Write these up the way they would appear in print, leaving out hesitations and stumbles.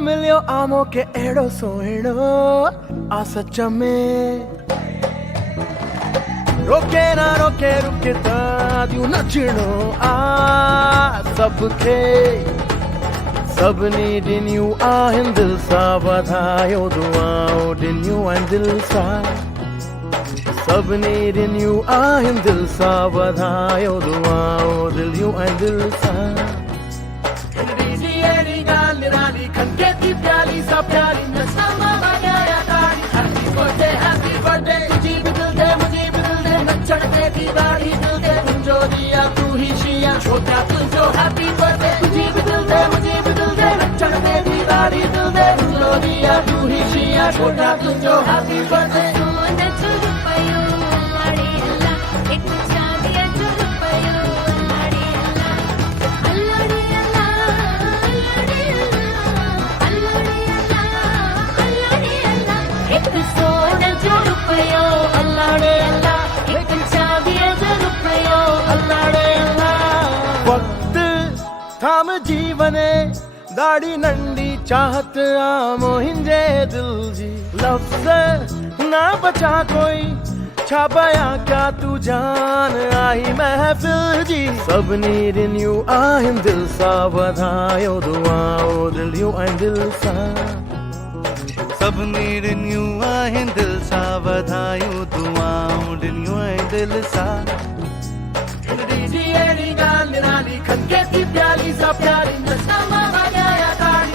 मिलियो आमो के एड़ो सोहिणो आ सच में रोके ना रोके रुके तादियूं नचणो आ सबके सभिनी ॾिनियूं आहिनि दिल सां वधायो दुआऊं ॾिनियूं आहिनि दिल सां सभिनी ॾिनियूं आहिनि दिल सां वधायो दुआऊं दिलियूं आहिनि दिल सां खनके थी प्यारी सा प्यारी नस्ता मामा गया तारी हैप्पी बर्थडे तुझी भी दिल दे मुझे भी दिल दे नचण ते थी दाढ़ी दिल दे तुझो दिया तू ही शिया छोटा तुझो हैप्पी बर्थडे तुझी भी दिल दे मुझे भी दिल दे नचण ते थी दाढ़ी दिल दे तुझो दिया तू ही शिया छोटा तुझो हैप्पी बर्थडे थाम जीवने दाढ़ी नंढी चाहत आ मुंहिंजे दिल जी लफ्ज़ ना बचा कोई छा बयां क्या तू जान आई महफिल जी सभिनी ॾिनियूं आहिनि दिल सां वधायो दुआऊं दिलियूं आहिनि दिल सां सभिनी ॾिनियूं आहिनि दिल सां वधायो दुआऊं ॾिनियूं आहिनि दिल सां खनके थी प्यारी सा प्यारी नस्ता मामा गया तारी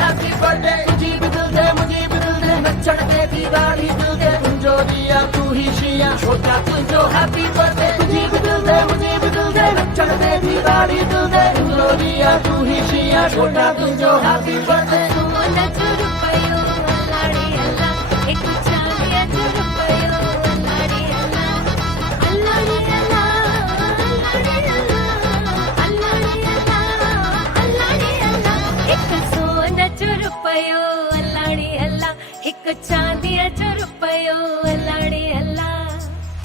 हैप्पी बर्थडे तुझी भी दिल दे मुझे भी दिल दे नचण ते थी दाढ़ी दिल दे तुझो दिया तू ही शिया छोटा तुझो हैप्पी बर्थडे तुझी भी दिल दे मुझे भी दिल दे नचण ते थी दाढ़ी दिल दे तुझो दिया तू ही शिया छोटा तुझो हैप्पी बर्थडे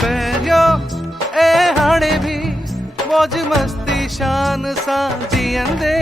पहिरियों ए हाणे भी मौज मस्ती शान सां जीअंदे